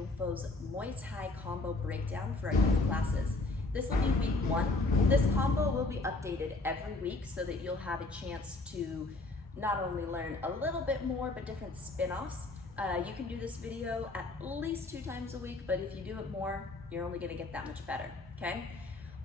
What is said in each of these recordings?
Triunfo's Muay Thai combo breakdown for our youth classes. This will be week 1. This combo will be updated every week so that you'll have a chance to not only learn a little bit more, but different spin-offs. You can do this video at least 2 times a week, but if you do it more, you're only gonna get that much better, okay?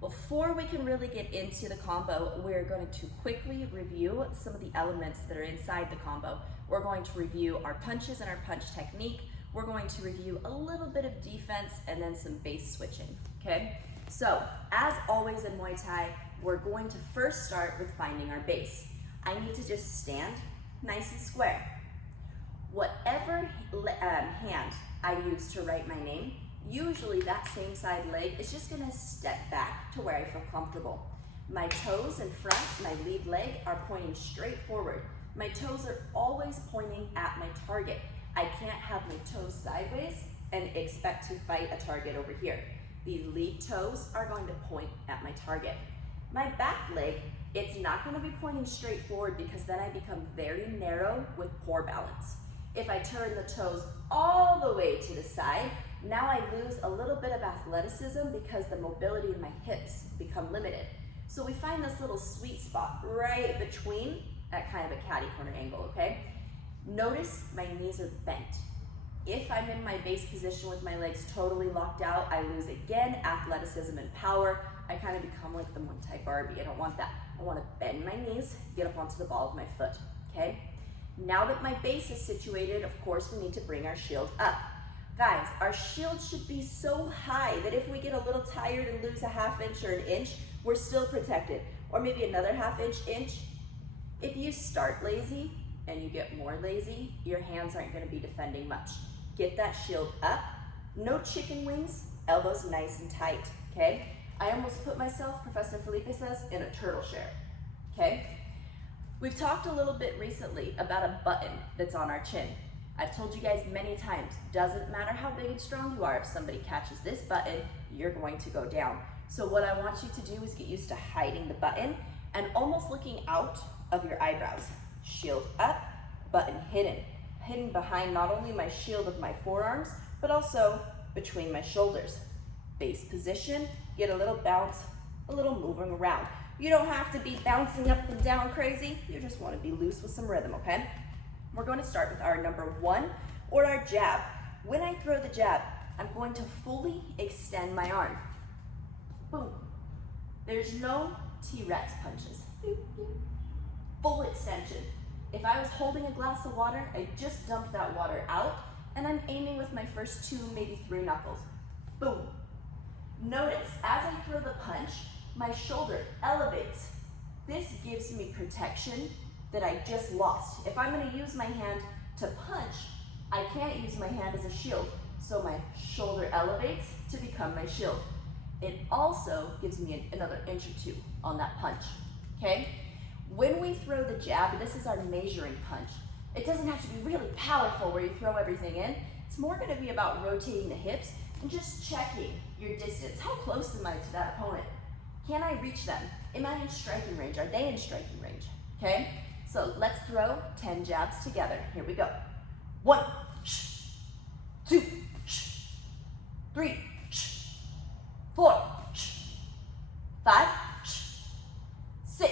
Before we can really get into the combo, we're going to quickly review some of the elements that are inside the combo. We're going to review our punches and our punch technique. We're going to review a little bit of defense and then some base switching, okay? So, as always in Muay Thai, we're going to first start with finding our base. I need to just stand nice and square. Whatever hand I use to write my name, usually that same side leg is just gonna step back to where I feel comfortable. My toes in front, my lead leg, are pointing straight forward. My toes are always pointing at my target. I can't have my toes sideways and expect to fight a target over here. These lead toes are going to point at my target. My back leg, it's not gonna be pointing straight forward because then I become very narrow with poor balance. If I turn the toes all the way to the side, now I lose a little bit of athleticism because the mobility in my hips become limited. So we find this little sweet spot right between at kind of a catty corner angle, okay? Notice my knees are bent. If I'm in my base position with my legs totally locked out, I lose again athleticism and power. I kind of become like the Muay Thai Barbie. I don't want that. I want to bend my knees, get up onto the ball of my foot, okay? Now that my base is situated, of course, we need to bring our shield up. Guys, our shield should be so high that if we get a little tired and lose a ½ inch or an inch, we're still protected. Or maybe another ½ inch. If you start lazy and you get more lazy, your hands aren't gonna be defending much. Get that shield up. No chicken wings, elbows nice and tight, okay? I almost put myself, Professor Felipe says, in a turtle share, okay? We've talked a little bit recently about a button that's on our chin. I've told you guys many times, doesn't matter how big and strong you are, if somebody catches this button, you're going to go down. So what I want you to do is get used to hiding the button and almost looking out of your eyebrows. Shield up, button hidden. Hidden behind not only my shield of my forearms, but also between my shoulders. Base position, get a little bounce, a little moving around. You don't have to be bouncing up and down crazy. You just want to be loose with some rhythm, okay? We're going to start with our number 1 or our jab. When I throw the jab, I'm going to fully extend my arm. Boom. There's no T-Rex punches. Full extension. If I was holding a glass of water, I just dumped that water out and I'm aiming with my first 2, maybe 3 knuckles. Boom. Notice, as I throw the punch, my shoulder elevates. This gives me protection that I just lost. If I'm gonna use my hand to punch, I can't use my hand as a shield. So my shoulder elevates to become my shield. It also gives me another inch or 2 on that punch, okay? When we throw the jab, this is our measuring punch. It doesn't have to be really powerful where you throw everything in. It's more gonna be about rotating the hips and just checking your distance. How close am I to that opponent? Can I reach them? Am I in striking range? Are they in striking range? Okay? So let's throw 10 jabs together. Here we go. 1, 2, 3, 4, 5, 6,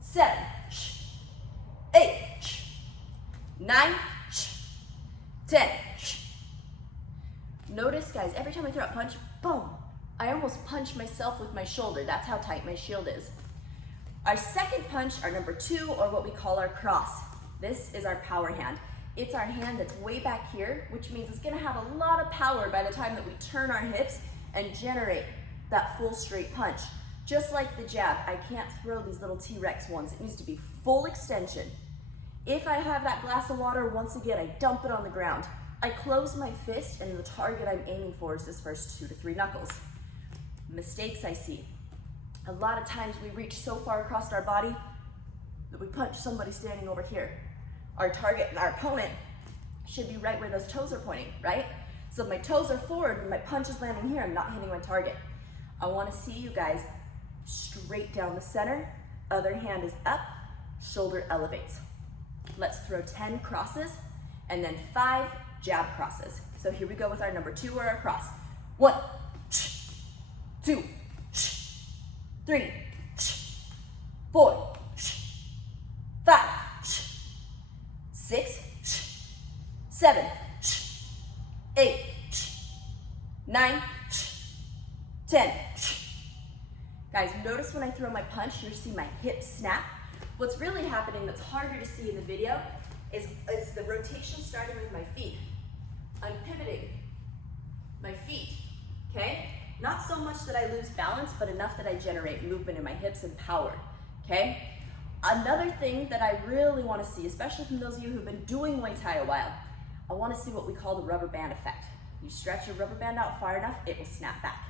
7, 8, 9, 10. Notice, guys, every time I throw a punch, boom, I almost punch myself with my shoulder. That's how tight my shield is. Our second punch, our number 2, or what we call our cross. This is our power hand. It's our hand that's way back here, which means it's gonna have a lot of power by the time that we turn our hips and generate that full straight punch. Just like the jab, I can't throw these little T-Rex ones. It needs to be full extension. If I have that glass of water, once again, I dump it on the ground. I close my fist and the target I'm aiming for is this first 2 to 3 knuckles. Mistakes I see. A lot of times we reach so far across our body that we punch somebody standing over here. Our target, our opponent, should be right where those toes are pointing, right? So if my toes are forward and my punch is landing here, I'm not hitting my target. I want to see you guys straight down the center, other hand is up, shoulder elevates. Let's throw 10 crosses and then 5 jab crosses. So here we go with our number 2 or our cross. 1, 2, 3, 4, 5, 6, 7, 8, 9, 10. Guys, notice when I throw my punch, you'll see my hips snap. What's really happening that's harder to see in the video is the rotation starting with my feet. I'm pivoting my feet, okay? Not so much that I lose balance, but enough that I generate movement in my hips and power, okay? Another thing that I really want to see, especially from those of you who've been doing Muay Thai a while, I want to see what we call the rubber band effect. You stretch your rubber band out far enough, it will snap back.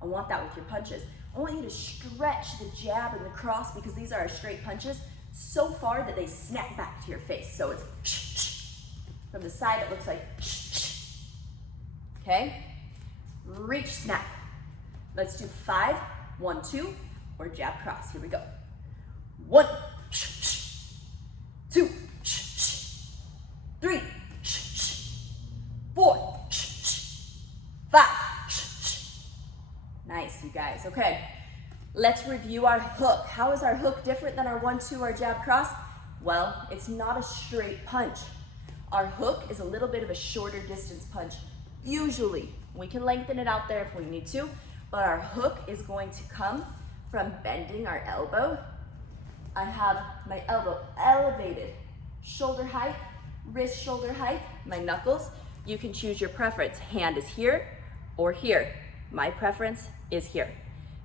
I want that with your punches. I want you to stretch the jab and the cross, because these are our straight punches, so far that they snap back to your face. So it's from the side, it looks like, okay? Reach, snap. Let's do 5, 1, 2, or jab cross. Here we go. 1, 2, 3, 4, 5. Nice, you guys. Okay, let's review our hook. How is our hook different than our 1, 2, or jab cross? Well, it's not a straight punch. Our hook is a little bit of a shorter distance punch. Usually, we can lengthen it out there if we need to, but our hook is going to come from bending our elbow. I have my elbow elevated, shoulder height, wrist shoulder height, my knuckles. You can choose your preference. Hand is here or here. My preference is here.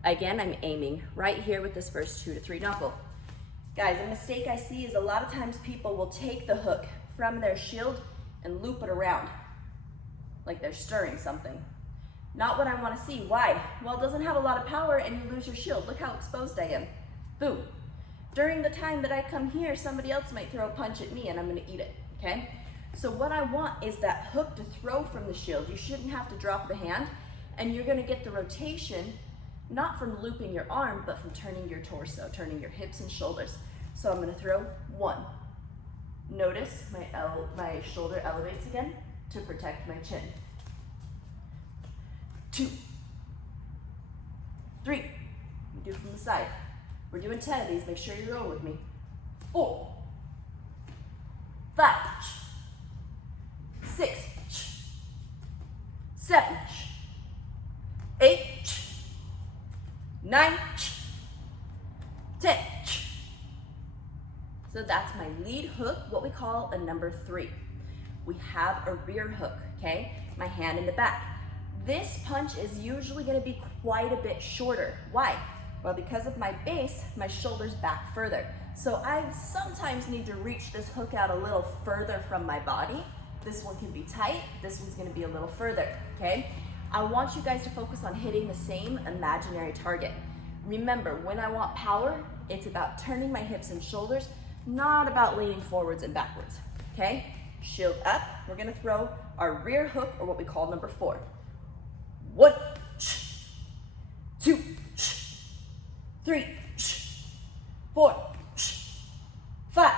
Again, I'm aiming right here with this first 2 to 3 knuckle. Guys, a mistake I see is a lot of times people will take the hook from their shield and loop it around like they're stirring something. Not what I want to see. Why? Well, it doesn't have a lot of power and you lose your shield. Look how exposed I am. Boom. During the time that I come here, somebody else might throw a punch at me and I'm going to eat it, okay? So what I want is that hook to throw from the shield. You shouldn't have to drop the hand, and you're going to get the rotation not from looping your arm, but from turning your torso, turning your hips and shoulders. So I'm going to throw 1. Notice my shoulder elevates again to protect my chin. 2, 3, we do from the side. We're doing 10 of these, make sure you're rolling with me. 4, 5, 6, 7, 8, 9, 10. So that's my lead hook, what we call a number 3. We have a rear hook, okay? My hand in the back. This punch is usually going to be quite a bit shorter. Why? Well, because of my base, my shoulder's back further. So I sometimes need to reach this hook out a little further from my body. This one can be tight, this one's going to be a little further, okay? I want you guys to focus on hitting the same imaginary target. Remember, when I want power, it's about turning my hips and shoulders, not about leaning forwards and backwards, okay? Shield up, we're gonna throw our rear hook, or what we call number 4. 1, 2, 3, 4, 5,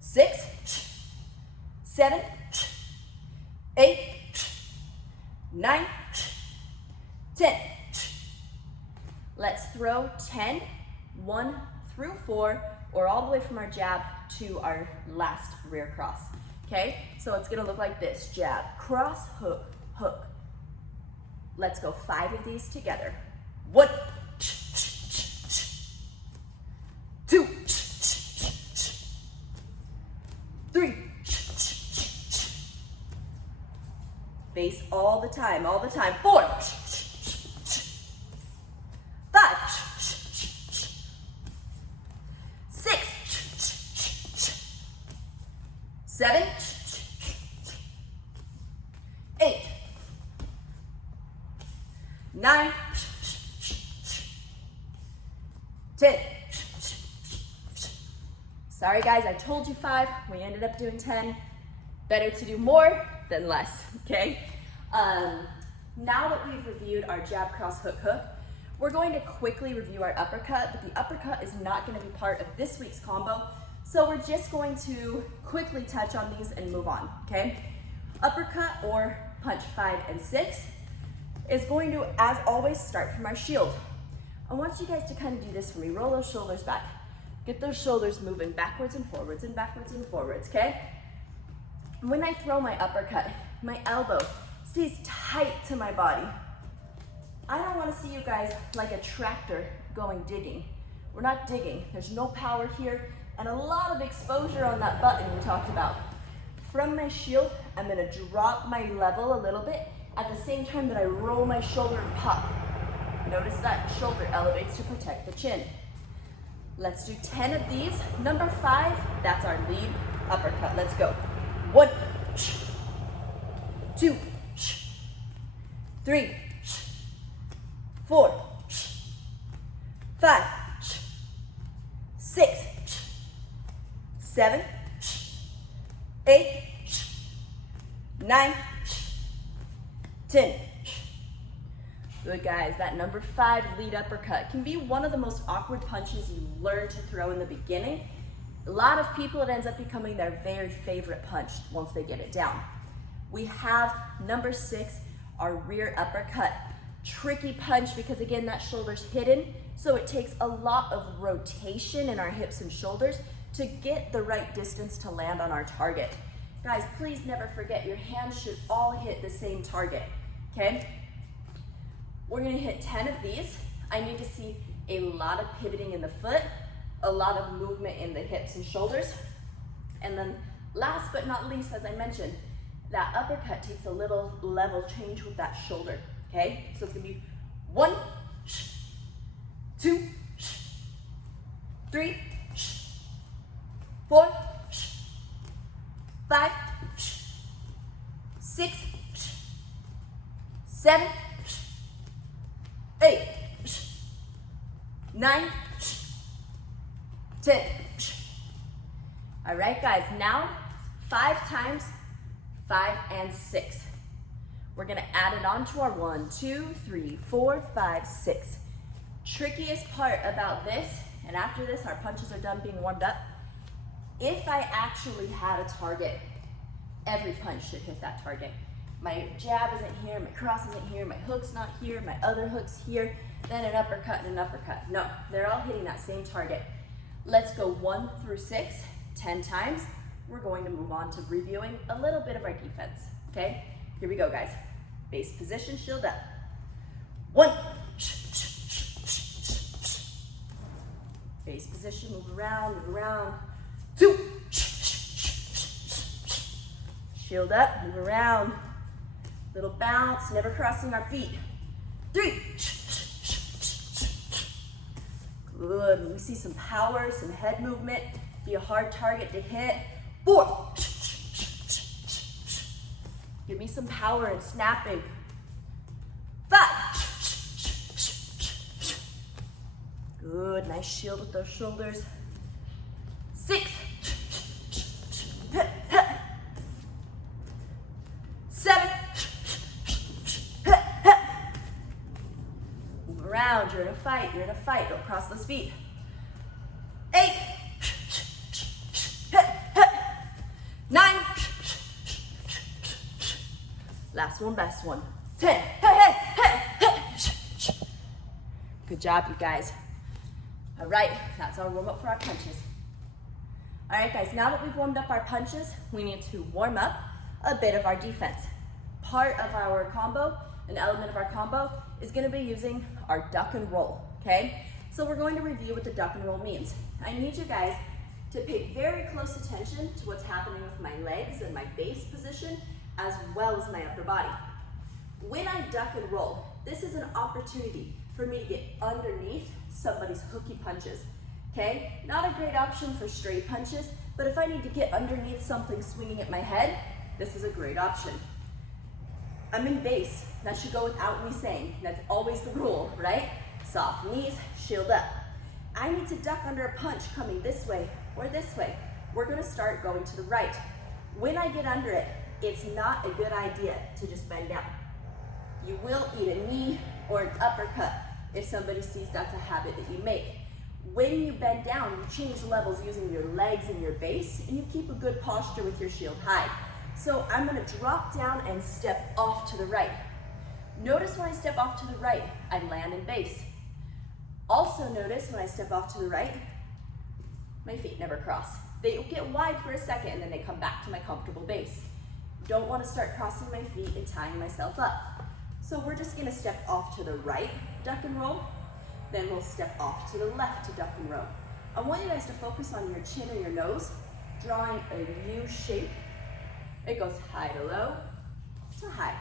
6, 7, 8, 9, 10. Let's throw 10, 1 through 4, or all the way from our jab to our last rear cross. Okay, so it's gonna look like this: jab, cross, hook, hook. Let's go 5 of these together. 1, 2, 3. Base all the time, 4, 5, 6, 7, 8, 9, 10. Sorry guys, I told you 5, we ended up doing 10. Better to do more than less, okay? Now that we've reviewed our jab, cross, hook, hook, we're going to quickly review our uppercut, but the uppercut is not going to be part of this week's combo, so we're just going to quickly touch on these and move on, okay? uppercut or punch 5 and 6 is going to, as always, start from our shield. I want you guys to kind of do this for me. Roll those shoulders back. Get those shoulders moving backwards and forwards and backwards and forwards, okay? When I throw my uppercut, my elbow stays tight to my body. I don't want to see you guys like a tractor going digging. We're not digging. There's no power here and a lot of exposure on that button we talked about. From my shield, I'm going to drop my level a little bit at the same time that I roll my shoulder and pop. Notice that shoulder elevates to protect the chin. Let's do 10 of these. Number 5, that's our lead uppercut. Let's go. 1, 2, 3, 4, 5, 6, 7, 8, 9, 10. Good, guys. That number 5 lead uppercut can be one of the most awkward punches you learn to throw in the beginning. A lot of people, it ends up becoming their very favorite punch once they get it down. We have number 6, our rear uppercut. Tricky punch because, again, that shoulder's hidden, so it takes a lot of rotation in our hips and shoulders to get the right distance to land on our target. Guys, please never forget your hands should all hit the same target, okay? We're gonna hit 10 of these. I need to see a lot of pivoting in the foot, a lot of movement in the hips and shoulders. And then last but not least, as I mentioned, that uppercut takes a little level change with that shoulder, okay? So it's gonna be 1, 2, 3, 4, 5, 6, 7, 8, 9, 10. All right, guys, now 5 times 5 and 6. We're gonna add it on to our 1, 2, 3, 4, 5, 6. Trickiest part about this, and after this, our punches are done being warmed up. If I actually had a target, every punch should hit that target. My jab isn't here, my cross isn't here, my hook's not here, my other hook's here, then an uppercut and an uppercut. No, they're all hitting that same target. Let's go 1 through 6, 10 times. We're going to move on to reviewing a little bit of our defense, okay? Here we go, guys. Base position, shield up. 1. Base position, move around, 2. Shield up, move around. Little bounce, never crossing our feet. 3. Good, we see some power, some head movement. Be a hard target to hit. 4. Give me some power and snapping. 5. Good, nice shield with those shoulders. 6. 7. Move around, you're in a fight, don't cross those feet. 8. 9. Last one, best one. 10. Good job, you guys. All right, that's our warm up for our punches. All right, guys, now that we've warmed up our punches, we need to warm up a bit of our defense. Part of our combo, an element of our combo, is gonna be using our duck and roll, okay? So we're going to review what the duck and roll means. I need you guys to pay very close attention to what's happening with my legs and my base position, as well as my upper body. When I duck and roll, this is an opportunity for me to get underneath somebody's hooky punches, okay? Not a great option for straight punches, but if I need to get underneath something swinging at my head, this is a great option. I'm in base, that should go without me saying. That's always the rule, right? Soft knees, shield up. I need to duck under a punch coming this way or this way. We're gonna start going to the right. When I get under it, it's not a good idea to just bend down. You will eat a knee or an uppercut if somebody sees that's a habit that you make. When you bend down, you change levels using your legs and your base, and you keep a good posture with your shield high. So I'm gonna drop down and step off to the right. Notice when I step off to the right, I land in base. Also notice when I step off to the right, my feet never cross. They get wide for a second and then they come back to my comfortable base. Don't want to start crossing my feet and tying myself up. So we're just gonna step off to the right, duck and roll, then we'll step off to the left to duck and roll. I want you guys to focus on your chin and your nose, drawing a new shape. It goes high to low to high.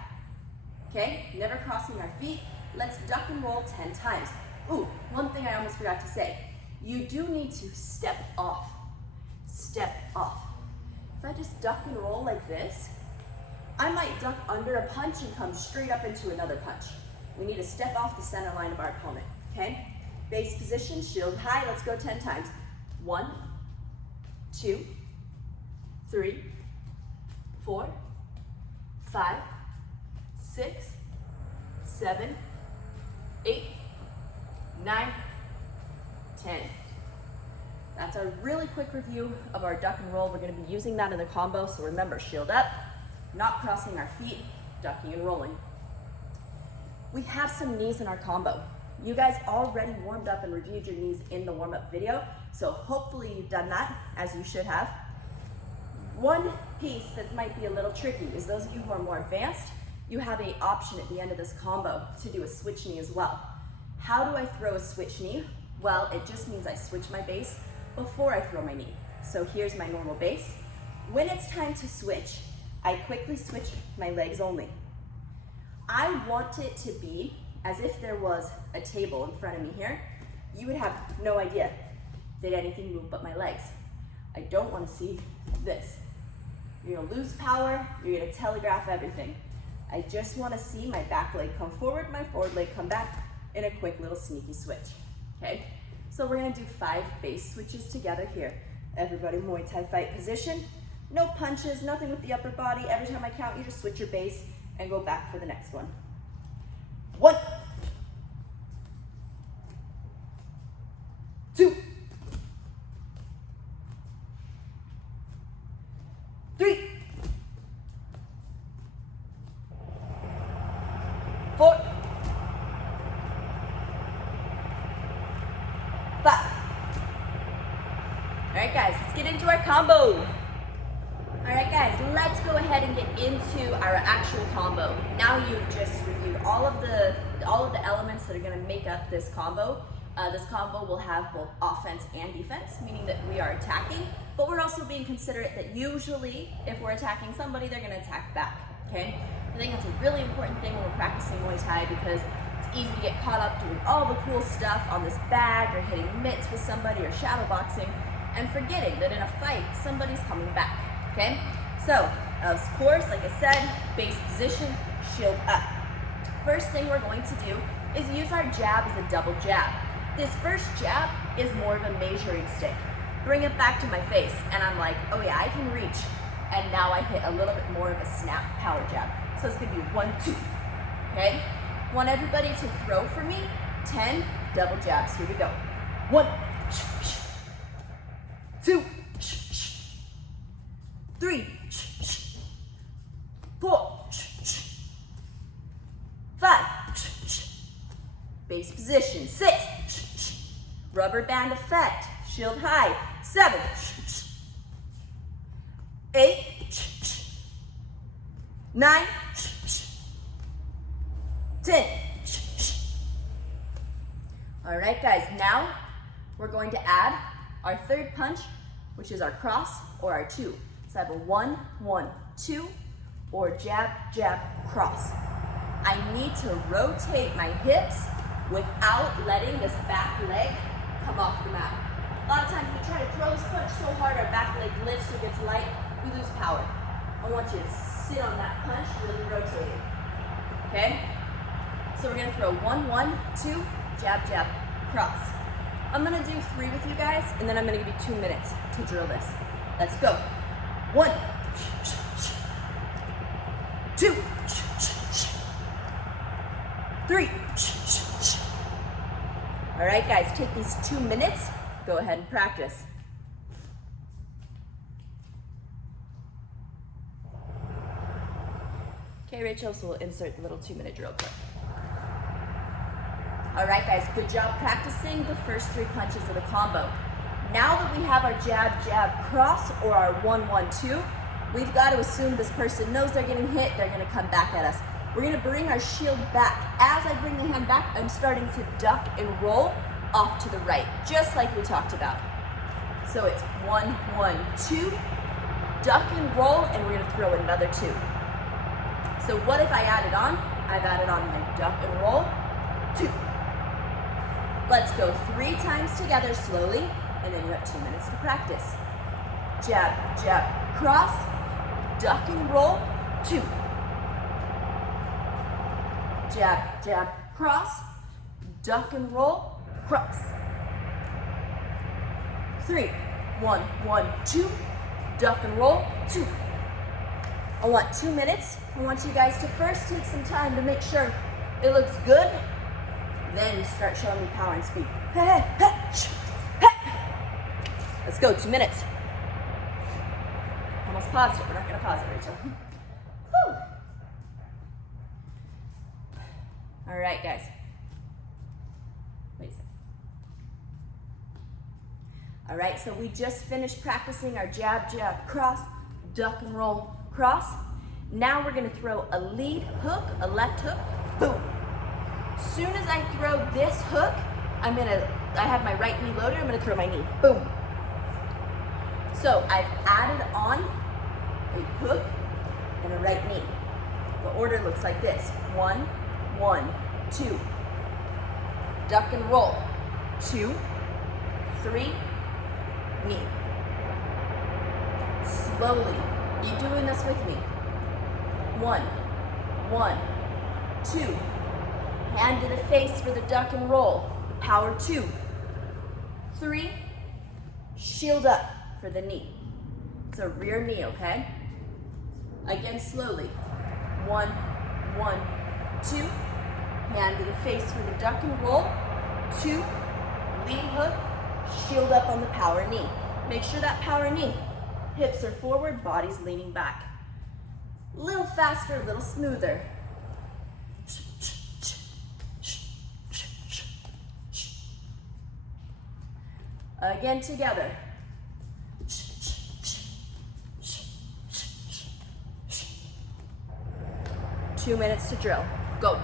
Okay, never crossing our feet. Let's duck and roll 10 times. Ooh, one thing I almost forgot to say. You do need to step off. Step off. If I just duck and roll like this, I might duck under a punch and come straight up into another punch. We need to step off the center line of our opponent, okay? Base position, shield high, let's go 10 times. 1, 2, 3, 4, 5, 6, 7, 8, 9, 10. That's a really quick review of our duck and roll. We're gonna be using that in the combo, so remember, shield up, not crossing our feet, ducking and rolling. We have some knees in our combo. You guys already warmed up and reviewed your knees in the warm-up video, so hopefully you've done that, as you should have. One piece that might be a little tricky is those of you who are more advanced, you have an option at the end of this combo to do a switch knee as well. How do I throw a switch knee? Well, it just means I switch my base before I throw my knee. So here's my normal base. When it's time to switch, I quickly switch my legs only. I want it to be as if there was a table in front of me here. You would have no idea that anything moved but my legs. I don't want to see this. You're gonna lose power, you're gonna telegraph everything. I just want to see my back leg come forward, my forward leg come back in a quick little sneaky switch, okay? So we're gonna do 5 base switches together here. Everybody Muay Thai fight position. No punches, nothing with the upper body. Every time I count, you just switch your base and go back for the next one. 1, 2, 3, 4, 5. All right, guys, let's get into our combo. All right, guys, let's go ahead and get into our actual combo. Now you've just reviewed all of the elements that are going to make up this combo. This combo will have both offense and defense, meaning that we are attacking, but we're also being considerate that usually if we're attacking somebody, they're going to attack back, okay? I think that's a really important thing when we're practicing Muay Thai because it's easy to get caught up doing all the cool stuff on this bag or hitting mitts with somebody or shadow boxing and forgetting that in a fight, somebody's coming back, okay? So, of course, like I said, base position, shield up. First thing we're going to do is use our jab as a double jab. This first jab is more of a measuring stick. Bring it back to my face, and I'm like, oh yeah, I can reach. And now I hit a little bit more of a snap power jab. So it's gonna be 1, 2, okay? Want everybody to throw for me, 10 double jabs, here we go. 1, 2, 3, 4, 5, base position, 6, rubber band effect, shield high, 7, 8, 9, 10. All right, guys, now we're going to add our third punch, which is our cross or our 2. So I have a 1, 1, 2, or jab, jab, cross. I need to rotate my hips without letting this back leg come off the mat. A lot of times we try to throw this punch so hard our back leg lifts or gets light, we lose power. I want you to sit on that punch, really rotating, okay? So we're gonna throw 1, 1, 2, jab, jab, cross. I'm gonna do 3 with you guys, and then I'm gonna give you 2 minutes to drill this. Let's go. 1, 2, 3. All right, guys, take these 2 minutes. Go ahead and practice. Okay, Rachel, so we'll insert the little 2-minute drill clip. All right, guys, good job practicing the first 3 punches of the combo. Now that we have our jab, jab, cross, or our 1-1-2, we've got to assume this person knows they're getting hit, they're gonna come back at us. We're gonna bring our shield back. As I bring the hand back, I'm starting to duck and roll off to the right, just like we talked about. So it's 1-1-2, duck and roll, and we're gonna throw another 2. So what if I added on? I've added on my duck and roll, 2. Let's go 3 times together slowly, and then you have 2 minutes to practice. Jab, jab, cross, duck and roll, 2. Jab, jab, cross, duck and roll, cross. 3, 1-1-2, duck and roll, 2. I want 2 minutes. I want you guys to first take some time to make sure it looks good. Then start showing me power and speed. Let's go, 2 minutes. Almost paused it. We're not gonna pause it, Rachel. Whew. All right, guys. Wait a second. All right, so we just finished practicing our jab, jab, cross, duck and roll, cross. Now we're gonna throw a lead hook, a left hook, boom. Soon as I throw this hook, I have my right knee loaded, I'm gonna throw my knee, boom. So I've added on a hook and a right knee. The order looks like this: 1, 1, 2. Duck and roll, 2, 3, knee. Slowly, you doing this with me. 1, 1, 2. Hand to the face for the duck and roll. Power 2. 3. Shield up for the knee. It's a rear knee, okay? Again, slowly. 1, 1, 2. Hand to the face for the duck and roll. 2. Lead hook. Shield up on the power knee. Make sure that power knee. Hips are forward, body's leaning back. A little faster, a little smoother. Again, together. 2 minutes to drill. Go.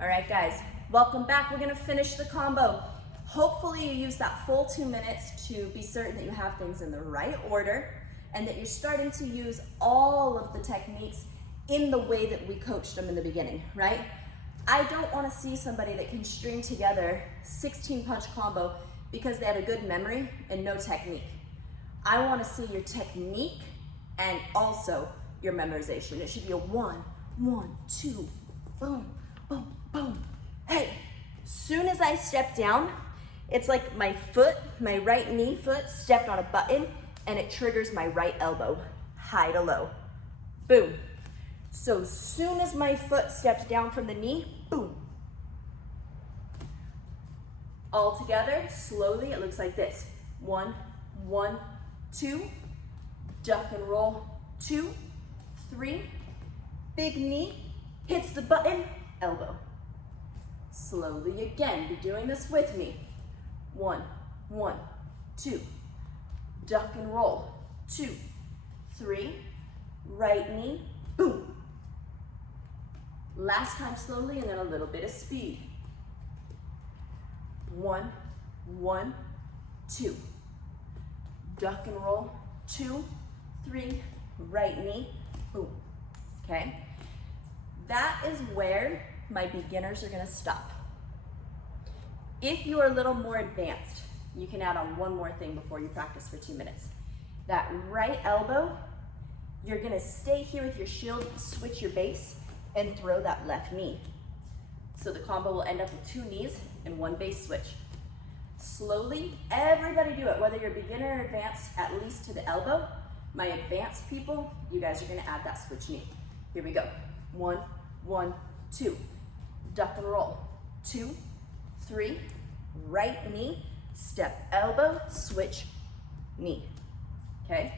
All right, guys, welcome back. We're gonna finish the combo. Hopefully you use that full 2 minutes to be certain that you have things in the right order and that you're starting to use all of the techniques in the way that we coached them in the beginning, right? I don't want to see somebody that can string together 16 punch combo because they had a good memory and no technique. I want to see your technique and also your memorization. It should be a 1, 1, 2, boom, boom, boom. Hey, soon as I step down, it's like my foot, my right knee foot stepped on a button and it triggers my right elbow, high to low, boom. So as soon as my foot steps down from the knee, boom. All together, slowly, it looks like this. 1, 1, 2, duck and roll, 2, 3, big knee, hits the button, elbow. Slowly again, be doing this with me. 1, 1, 2, duck and roll, 2, 3, right knee, boom. Last time slowly and then a little bit of speed. 1, 1, 2, duck and roll, 2, 3, right knee, boom, okay? That is where my beginners are gonna stop. If you are a little more advanced, you can add on one more thing before you practice for 2 minutes. That right elbow, you're gonna stay here with your shield, switch your base, and throw that left knee. So the combo will end up with 2 knees and 1 base switch. Slowly, everybody do it, whether you're beginner or advanced, at least to the elbow. My advanced people, you guys are gonna add that switch knee. Here we go. 1, 1, 2, duck and roll, 2, 3, right knee, step elbow, switch knee, okay?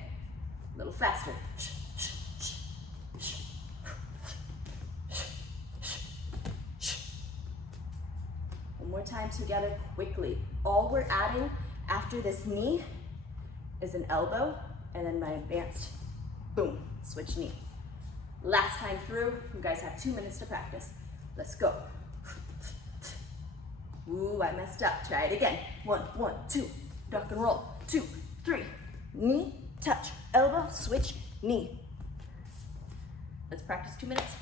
A little faster. One more time together quickly. All we're adding after this knee is an elbow and then my advanced, boom, switch knee. Last time through, you guys have 2 minutes to practice. Let's go. Ooh, I messed up. Try it again. 1, 1, 2, duck and roll. 2, 3, knee, touch, elbow, switch, knee. Let's practice 2 minutes.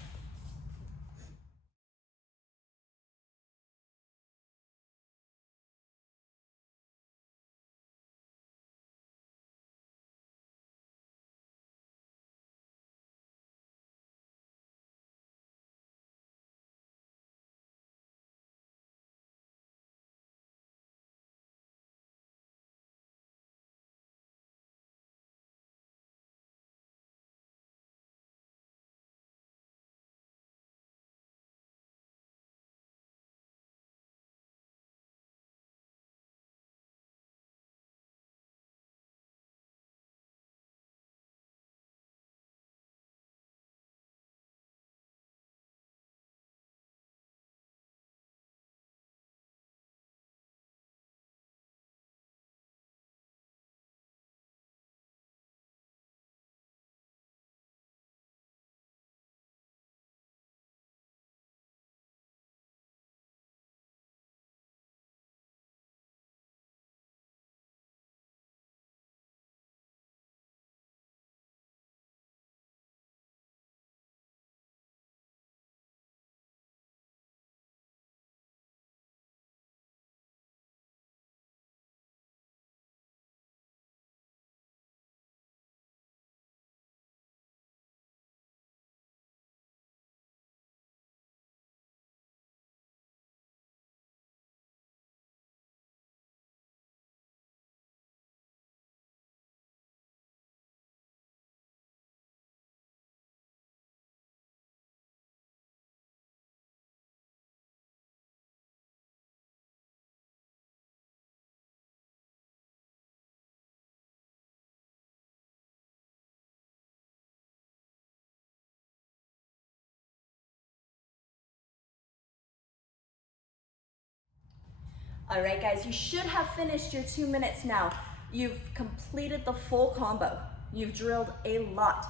All right, guys, you should have finished your 2 minutes now. You've completed the full combo. You've drilled a lot.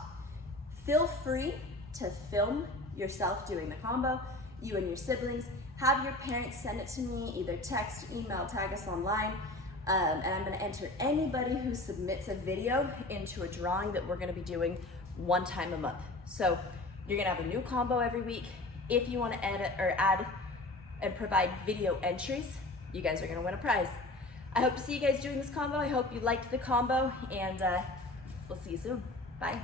Feel free to film yourself doing the combo, you and your siblings. Have your parents send it to me, either text, email, tag us online. And I'm gonna enter anybody who submits a video into a drawing that we're gonna be doing one time a month. So you're gonna have a new combo every week. If you wanna edit or add and provide video entries, you guys are gonna win a prize. I hope to see you guys doing this combo. I hope you liked the combo, and we'll see you soon. Bye.